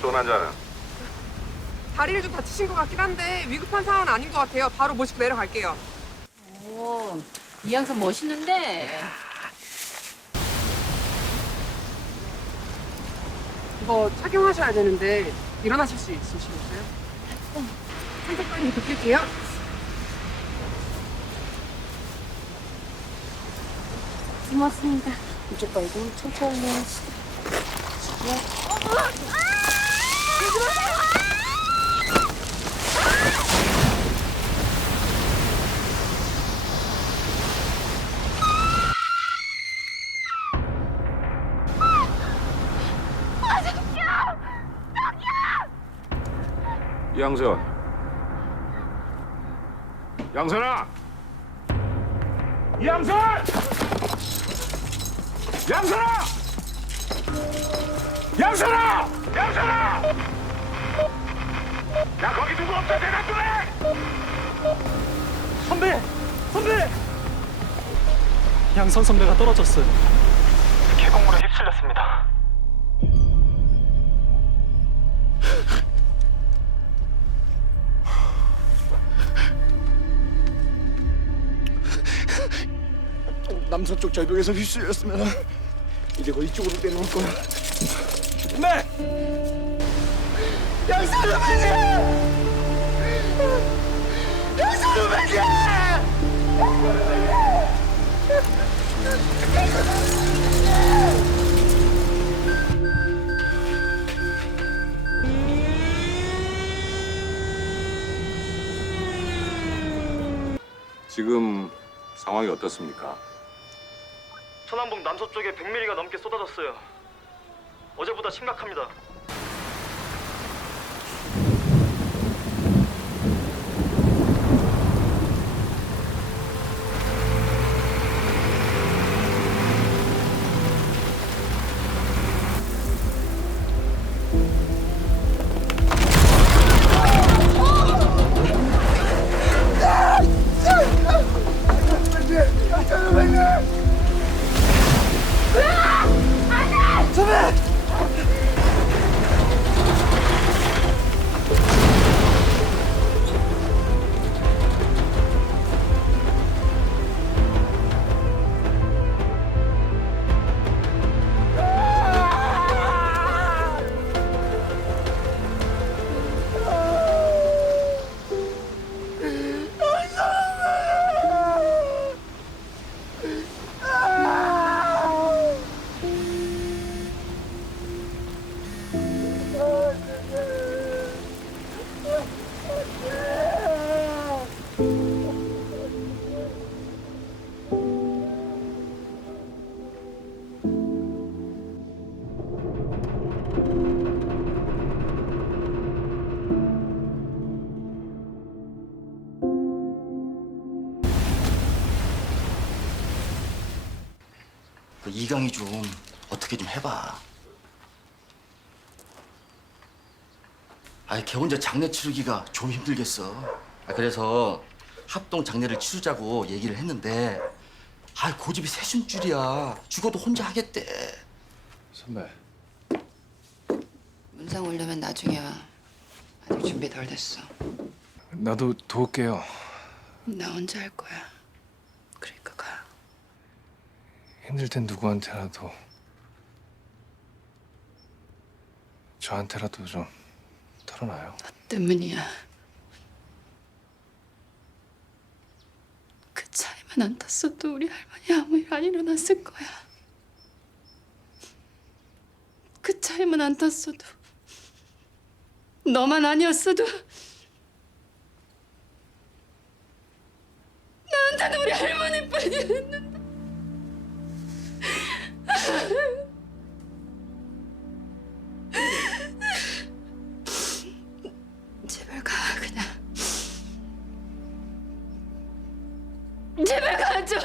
또 난자는? 다리를 좀 다치신 것 같긴 한데 위급한 상황은 아닌 것 같아요. 바로 모시고 내려갈게요. 오, 이 양산 멋있는데. 이거 착용하셔야 되는데 일어나실 수 있으시겠어요? 살짝 빨리 눕힐게요. 고맙습니다. 이쪽 말고 천천히 하시죠. 양선. 양선아! 양선! 양선아! 양선아! 양선아! 야, 거기 누구 없어? 대답 좀 해! 선배! 선배! 양선 선배가 떨어졌어요. 계곡물에 휩쓸렸습니다. 남서쪽 절벽에서 휩쓸렸으면 이제 거의 이쪽으로 내려올 거야. 네! 양선우배님! 양선우배님! 지금 상황이 어떻습니까? 천안봉 남서쪽에 100mm가 넘게 쏟아졌어요. 어제보다 심각합니다. 이강이 좀 어떻게 좀 해봐. 아니 걔 혼자 장례 치르기가 좀 힘들겠어. 그래서 합동 장례를 치르자고 얘기를 했는데 고집이 세순 줄이야. 죽어도 혼자 하겠대. 선배. 문상 오려면 나중이야. 아직 준비 덜 됐어. 나도 도울게요. 나 혼자 할 거야. 그러니까 가. 힘들 땐 누구한테라도 저한테라도 좀 털어놔요. 너 때문이야. 그 차에만 안 탔어도 우리 할머니 아무 일 안 일어났을 거야. 그 차에만 안 탔어도 너만 아니었어도 나한테는 우리 할머니뿐이었는데. 제발 가 그냥. 제발 가줘.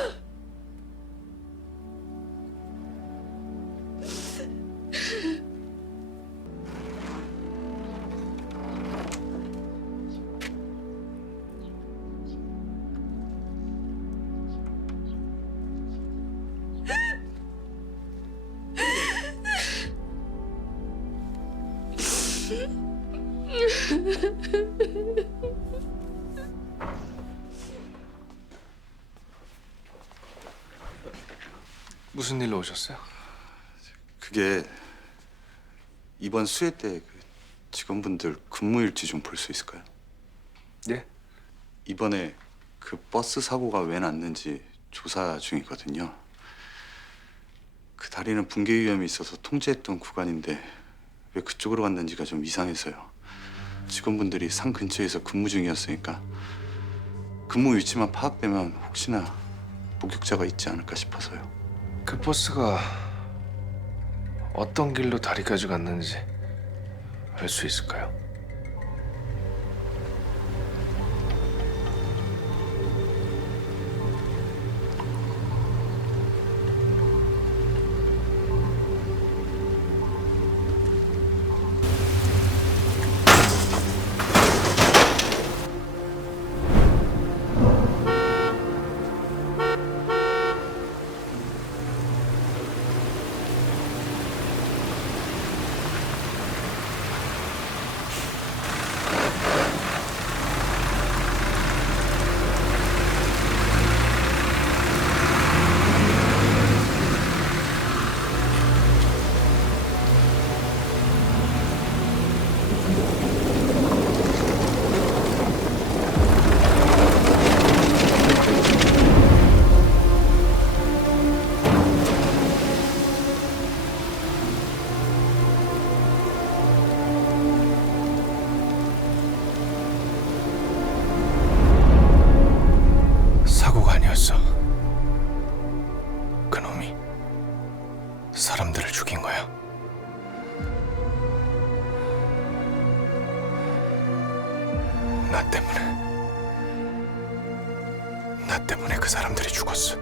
무슨 일로 오셨어요? 그게 이번 수해 때 그 직원분들 근무일지 좀 볼 수 있을까요? 예? 이번에 그 버스 사고가 왜 났는지 조사 중이거든요. 그 다리는 붕괴 위험이 있어서 통제했던 구간인데 왜 그쪽으로 갔는지가 좀 이상해서요. 직원분들이 산 근처에서 근무 중이었으니까 근무 위치만 파악되면 혹시나 목격자가 있지 않을까 싶어서요. 그 버스가 어떤 길로 다리까지 갔는지 알 수 있을까요? 사고가 아니었어. 그놈이 사람들을 죽인 거야. 나 때문에 그 사람들이 죽었어.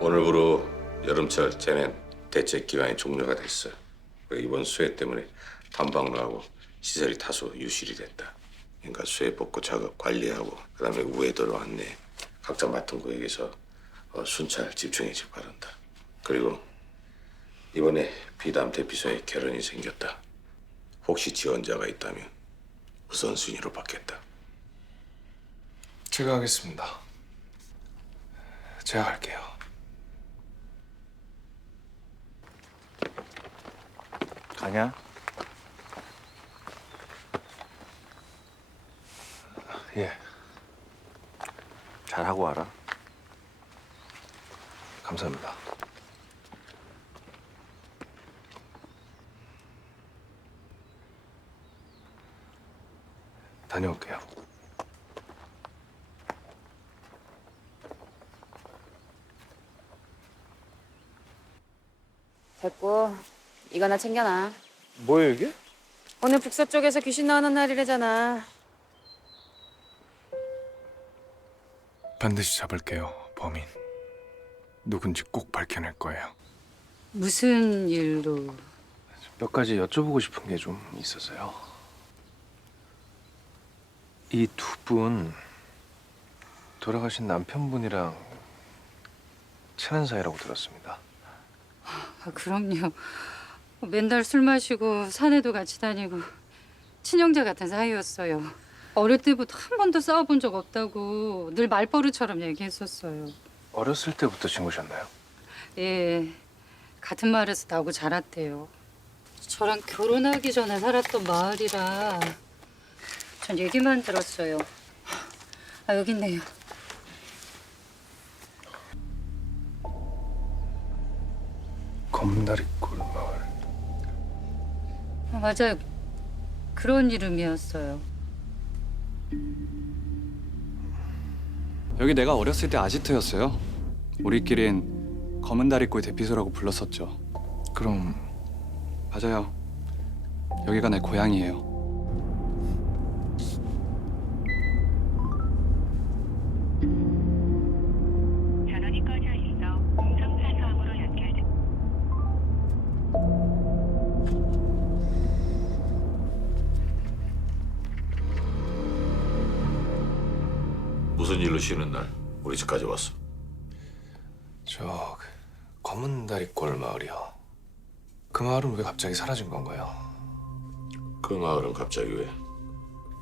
오늘부로 여름철 재난 대책 기간이 종료가 됐어요. 이번 수해 때문에 탐방로하고 시설이 다소 유실이 됐다. 그러니까 수해 복구 작업 관리하고 그다음에 우회도로 안내 각자 맡은 구역에서 순찰 집중해질 바란다. 그리고 이번에 비담 대피소에 결혼이 생겼다. 혹시 지원자가 있다면 우선순위로 받겠다. 제가 하겠습니다. 제가 갈게요. 가냐? 예, 잘하고 와라. 감사합니다. 다녀올게요. 됐고 이거나 챙겨놔. 뭐예요 이게? 오늘 북서쪽에서 귀신 나오는 날이래잖아. 반드시 잡을게요, 범인. 누군지 꼭 밝혀낼 거예요. 무슨 일로? 몇 가지 여쭤보고 싶은 게 좀 있어서요. 이 두 분 돌아가신 남편분이랑 친한 사이라고 들었습니다. 아, 그럼요. 맨날 술 마시고 산에도 같이 다니고 친형제 같은 사이였어요. 어릴 때부터 한 번도 싸워본 적 없다고 늘 말버릇처럼 얘기했었어요. 어렸을 때부터 친구셨나요? 예, 같은 마을에서 나고 자랐대요. 저랑 결혼하기 전에 살았던 마을이라 전 얘기만 들었어요. 아, 여기 있네요. 검다리골 마을. 아, 맞아요. 그런 이름이었어요. 여기 내가 어렸을 때 아지트였어요. 우리끼린 검은다리골 대피소라고 불렀었죠. 그럼 맞아요. 여기가 내 고향이에요. 전원이 꺼져 있어 음성사서함으로 연결돼. 무슨 일로 쉬는 날 우리 집까지 왔어? 저 검은다리골 마을이요. 그 마을은 왜 갑자기 사라진 건가요? 그 마을은 갑자기 왜?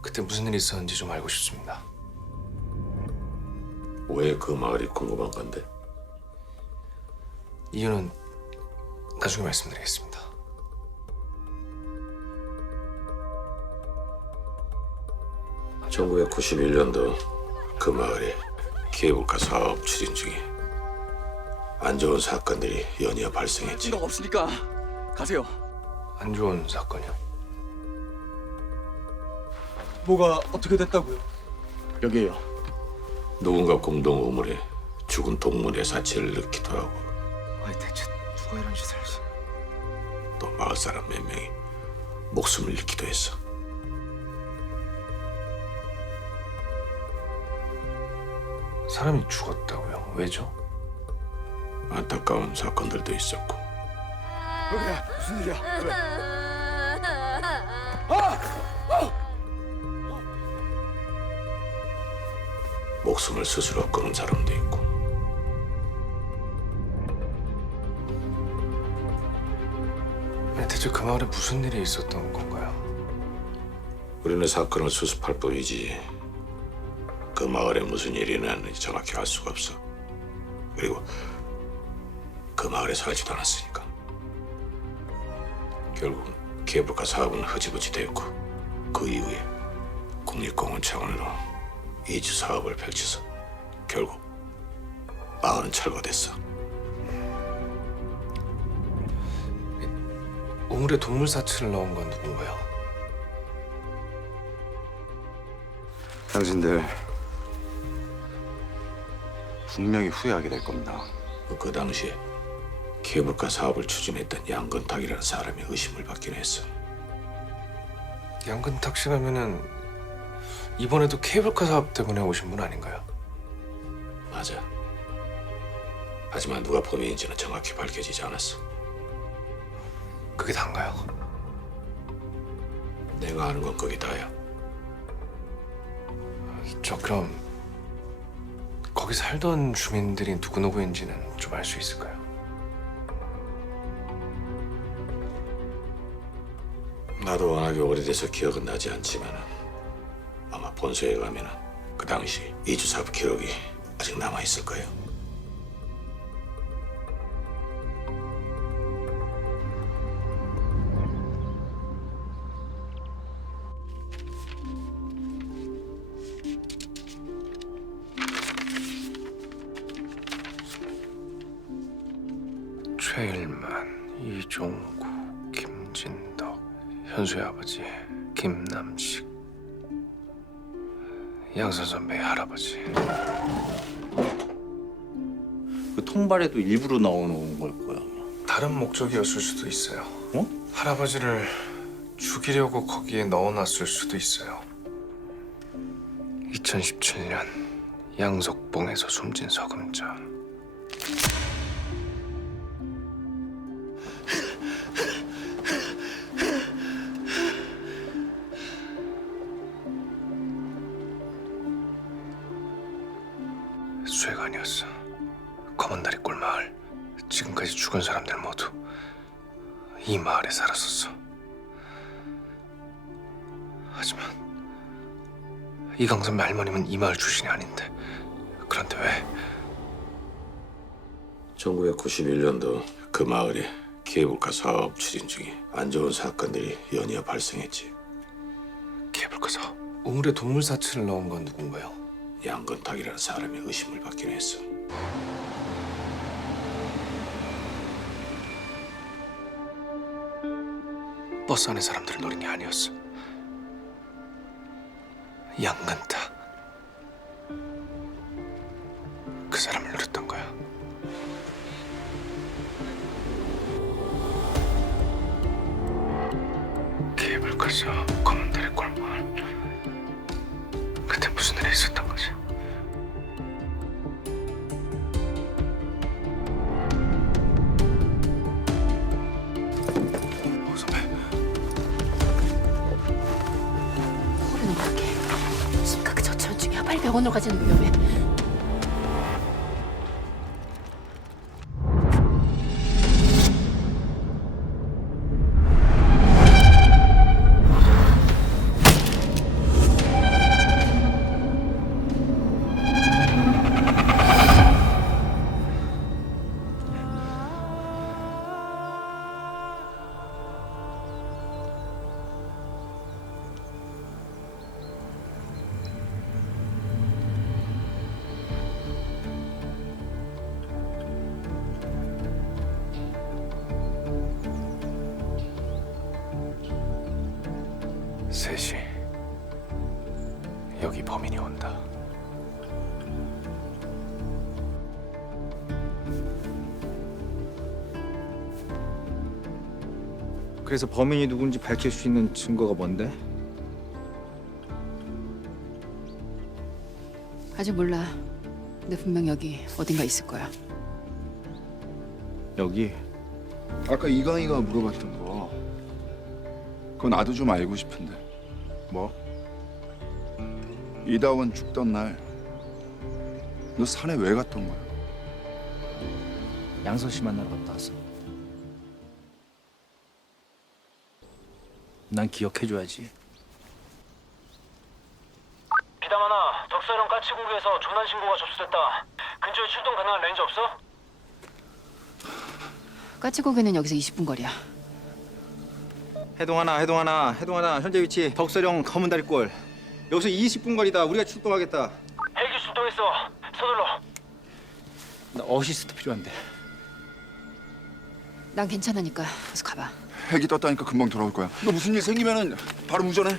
그때 무슨 일이 있었는지 좀 알고 싶습니다. 왜 그 마을이 궁금한 건데? 이유는 나중에 말씀드리겠습니다. (1991년도) 그 마을에 케이블카 사업 추진 중에 안 좋은 사건들이 연이어 발생했지. 생각 없으니까 가세요. 안 좋은 사건이요? 뭐가 어떻게 됐다고요? 여기에요. 누군가 공동 우물에 죽은 동물의 사체를 넣기도 하고 아니 대체 누가 이런 짓을 했어? 또 마을 사람 몇 명이 목숨을 잃기도 했어. 사람이 죽었다고요? 왜죠? 안타까운 사건들도 있었고 왜 그래? 무슨 일이야? 왜? 목숨을 스스로 끊은 사람도 있고. 대체 그 마을에 무슨 일이 있었던 건가요? 우리는 사건을 수습할 뿐이지 그 마을에 무슨 일이 일어났는지 정확히 알 수가 없어. 그리고 그 마을에 살지도 않았으니까. 결국 케이블카 사업은 흐지부지 됐고 그 이후에 국립공원 차원으로 이주 사업을 펼쳐서 결국 마을은 철거됐어. 우물에 동물 사체를 넣은 건 누군가요? 당신들 분명히 후회하게 될 겁니다. 그 당시에 케이블카 사업을 추진했던 양건탁이라는 사람이 의심을 받긴 했어. 양근탁 씨라면은 이번에도 케이블카 사업 때문에 오신 분 아닌가요? 맞아. 하지만 누가 범인인지는 정확히 밝혀지지 않았어. 그게 다인가요? 내가 아는 건 거기 다야. 저 그럼 거기 살던 주민들이 누구인지는 좀 알 수 있을까요? 나도 워낙에 오래돼서 기억은 나지 않지만 아마 본소에 가면은 그 당시 이주 사업 기록이 아직 남아 있을 거예요. 최일만, 이종구, 김진덕, 현수의 아버지 김남식, 양선 선배의 할아버지. 그 통발에도 일부러 나오는 걸 거야. 다른 목적이었을 수도 있어요. 어? 할아버지를 죽이려고 거기에 넣어놨을 수도 있어요. 2017년 양석봉에서 숨진 서금자. 수해가 아니었어. 검은다리골 마을. 지금까지 죽은 사람들 모두 이 마을에 살았었어. 하지만 이강 선배 할머님은 이 마을 출신이 아닌데 그런데 왜? 1991년도 그 마을에 케이블카 사업 추진 중에 안 좋은 사건들이 연이어 발생했지. 케이블카 사업? 우물에 동물 사체를 넣은 건 누군가요? 양건탁이라는 사람이 의심을 받긴 했어. 버스 안에 사람들을 노린 게 아니었어. 양근탁. 그 사람을 노렸던 거야. 케이블카 사업, 검은다리골 마을. 그때 무슨 일이 있었던 거지? 선배. 모르는 밖에 심각한 저체온 중이야. 빨리 병원으로 가자는 위험해. 3시 여기 범인이 온다. 그래서 범인이 누군지 밝힐 수 있는 증거가 뭔데? 아직 몰라. 근데 분명 여기 어딘가 있을 거야. 여기? 아까 이강이가 물어봤던 거 그거 나도 좀 알고 싶은데. 뭐? 이다원 죽던 날 너 산에 왜 갔던 거야? 양서 씨 만나러 갔다 왔어. 난 기억해줘야지. 비담하나, 덕서령 까치국에서 조난 신고가 접수됐다. 근처에 출동 가능한 렌즈 없어? 까치고개는 여기서 20분 거리야. 해동하나. 현재 위치 덕서령 검은다리골. 여기서 20분 거리다. 우리가 출동하겠다. 헬기 출동했어. 서둘러. 나 어시스트 필요한데. 난 괜찮으니까 어서 가봐. 헬기 떴다니까 금방 돌아올 거야. 너 무슨 일 생기면은 바로 무전해.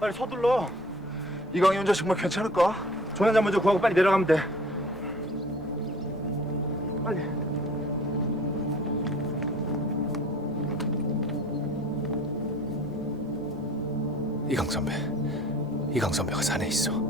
빨리 서둘러. 이강이 혼자 정말 괜찮을까? 조난자 먼저 구하고 빨리 내려가면 돼. 빨리. 이강 선배가 산에 있어.